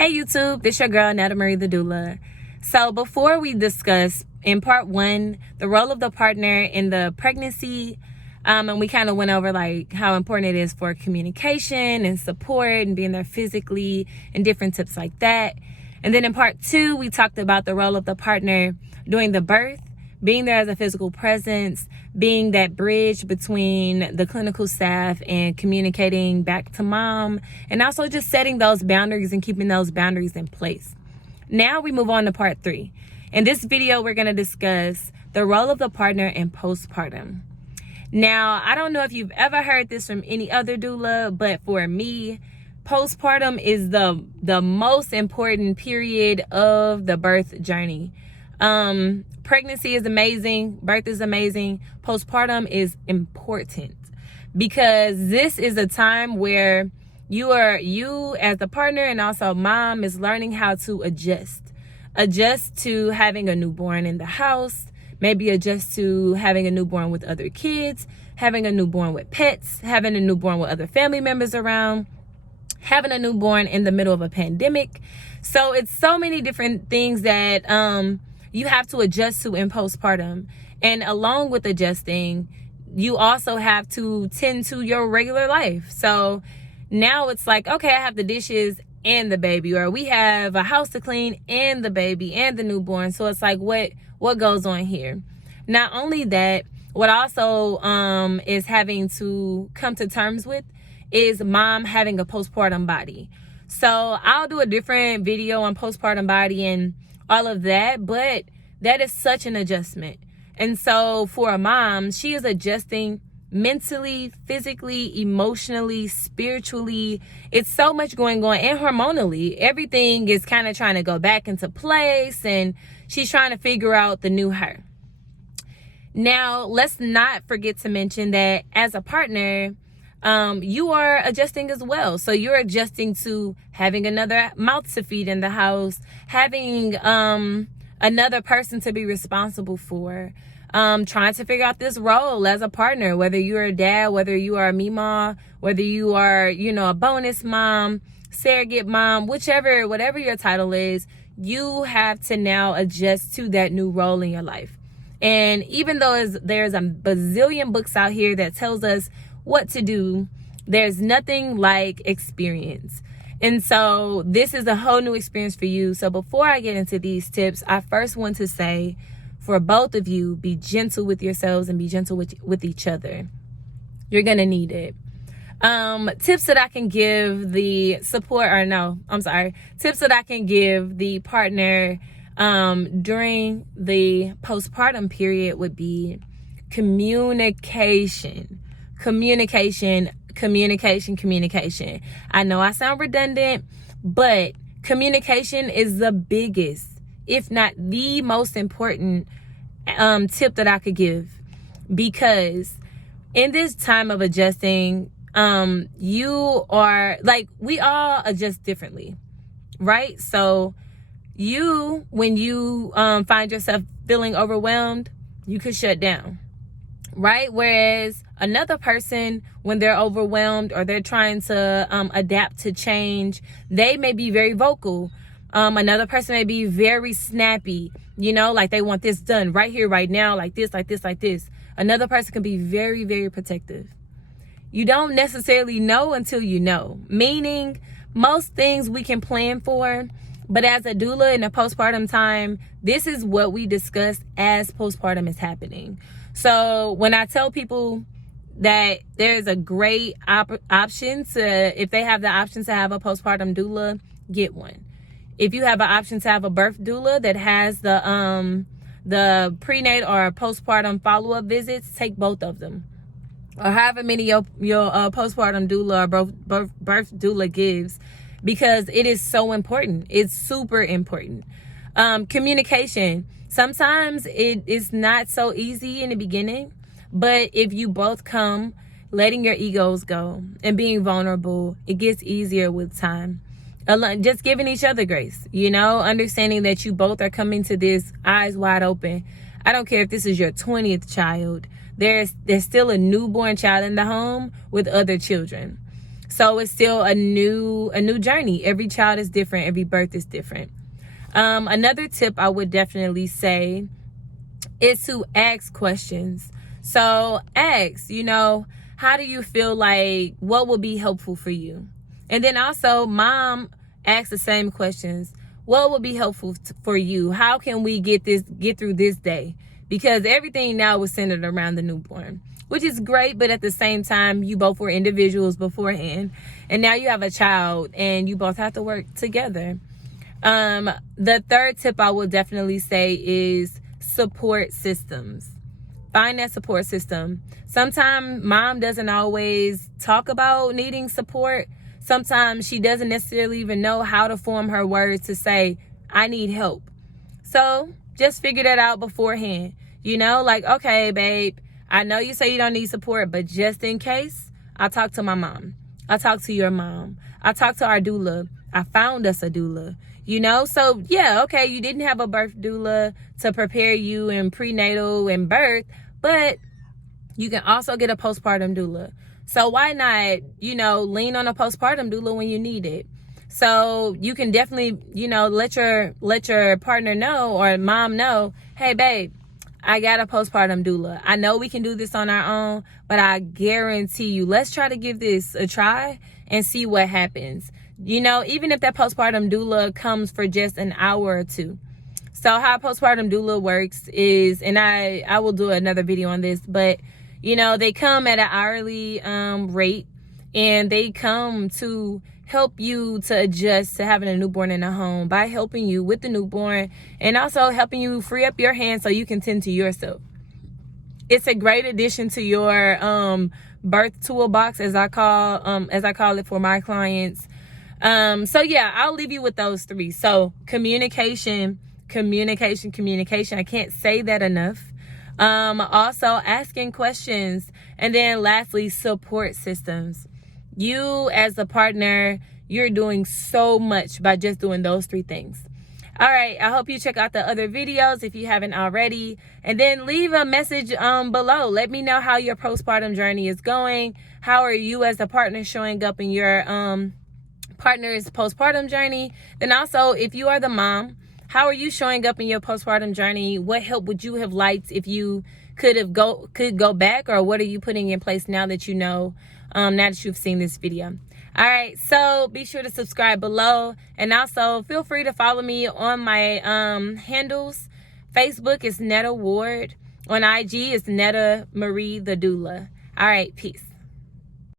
Hey YouTube, this your girl Netta Ward the Doula. So before we discuss in part 1 the role of the partner in the pregnancy, and we kind of went over like how important it is for communication and support and being there physically and different tips like that. And then in part 2 we talked about the role of the partner during the birth, being there as a physical presence, being that bridge between the clinical staff and communicating back to mom, and also just setting those boundaries and keeping those boundaries in place. Now we move on to part 3. In this video, we're going to discuss the role of the partner in postpartum. Now, I don't know if you've ever heard this from any other doula, but for me, postpartum is the most important period of the birth journey. Pregnancy is amazing, birth is amazing, postpartum is important because this is a time where you as the partner and also mom is learning how to adjust to having a newborn in the house, maybe adjust to having a newborn with other kids, having a newborn with pets, having a newborn with other family members around, having a newborn in the middle of a pandemic. So it's so many different things that you have to adjust to in postpartum. And along with adjusting, you also have to tend to your regular life. So now it's like, okay, I have the dishes and the baby, or we have a house to clean and the baby and the newborn. So it's like, what goes on here? Not only that, what also is having to come to terms with is mom having a postpartum body. So I'll do a different video on postpartum body and all of that, but that is such an adjustment. And so for a mom, she is adjusting mentally, physically, emotionally, spiritually. It's so much going on, and hormonally. Everything is kind of trying to go back into place, and she's trying to figure out the new her. Now, let's not forget to mention that as a partner, you are adjusting as well. So you're adjusting to having another mouth to feed in the house, having another person to be responsible for, trying to figure out this role as a partner, whether you're a dad, whether you are a mima, whether you are, a bonus mom, surrogate mom, whatever your title is, you have to now adjust to that new role in your life. And even though there's a bazillion books out here that tells us what to do, there's nothing like experience. And so this is a whole new experience for you. So before I get into these tips, I first want to say, for both of you, be gentle with yourselves and be gentle with each other. You're gonna need it. Tips that I can give the tips that I can give the partner during the postpartum period would be communication. I know I sound redundant, but communication is the biggest, if not the most important tip that I could give, because in this time of adjusting, you are like, we all adjust differently, right? So when you find yourself feeling overwhelmed, you could shut down, right? Whereas another person, when they're overwhelmed or they're trying to adapt to change, they may be very vocal. Another person may be very snappy, like they want this done right here, right now, like this. Another person can be very, very protective. You don't necessarily know until you know, meaning most things we can plan for, but as a doula in a postpartum time, this is what we discuss as postpartum is happening. So when I tell people that there's a great option if they have the option to have a postpartum doula, get one. If you have an option to have a birth doula that has the prenatal or postpartum follow-up visits, take both of them. Or however many your postpartum doula or birth doula gives, because it is so important. It's super important. Communication. Sometimes it is not so easy in the beginning, but if you both come letting your egos go and being vulnerable, it gets easier with time. Just giving each other grace, understanding that you both are coming to this eyes wide open. I don't care if this is your 20th child. There's still a newborn child in the home with other children. So it's still a new journey. Every child is different. Every birth is different. Another tip I would definitely say is to ask questions. So ask, how do you feel like, what will be helpful for you? And then also, mom asks the same questions. What will be helpful for you? How can we get through this day? Because everything now is centered around the newborn, which is great. But at the same time, you both were individuals beforehand, and now you have a child and you both have to work together. The third tip I will definitely say is support systems. Find that support system. Sometimes mom doesn't always talk about needing support. Sometimes she doesn't necessarily even know how to form her words to say, I need help. So just figure that out beforehand. Like, okay, babe, I know you say you don't need support, but just in case, I'll talk to my mom. I'll talk to your mom. I'll talk to our doula. I found us a doula. So yeah, okay, you didn't have a birth doula to prepare you in prenatal and birth, but you can also get a postpartum doula. So why not, lean on a postpartum doula when you need it? So you can definitely, let your partner know or mom know, hey, babe, I got a postpartum doula. I know we can do this on our own, but I guarantee you, let's try to give this a try and see what happens. Even if that postpartum doula comes for just an hour or two. So how postpartum doula works is, and I will do another video on this, but they come at an hourly rate, and they come to help you to adjust to having a newborn in the home by helping you with the newborn and also helping you free up your hands so you can tend to yourself. It's a great addition to your birth toolbox, as I call it for my clients. So yeah, I'll leave you with those three. So communication. I can't say that enough. Also asking questions. And then lastly, support systems. You as a partner, you're doing so much by just doing those three things. All right, I hope you check out the other videos if you haven't already. And then leave a message below. Let me know how your postpartum journey is going. How are you as a partner showing up in your partner's postpartum journey? Then also, if you are the mom, how are you showing up in your postpartum journey? What help would you have liked if you could go back, or what are you putting in place now that now that you've seen this video? All right, so be sure to subscribe below, and also feel free to follow me on my handles. Facebook is Netta Ward. On IG is Netta Marie the Doula. All right, peace.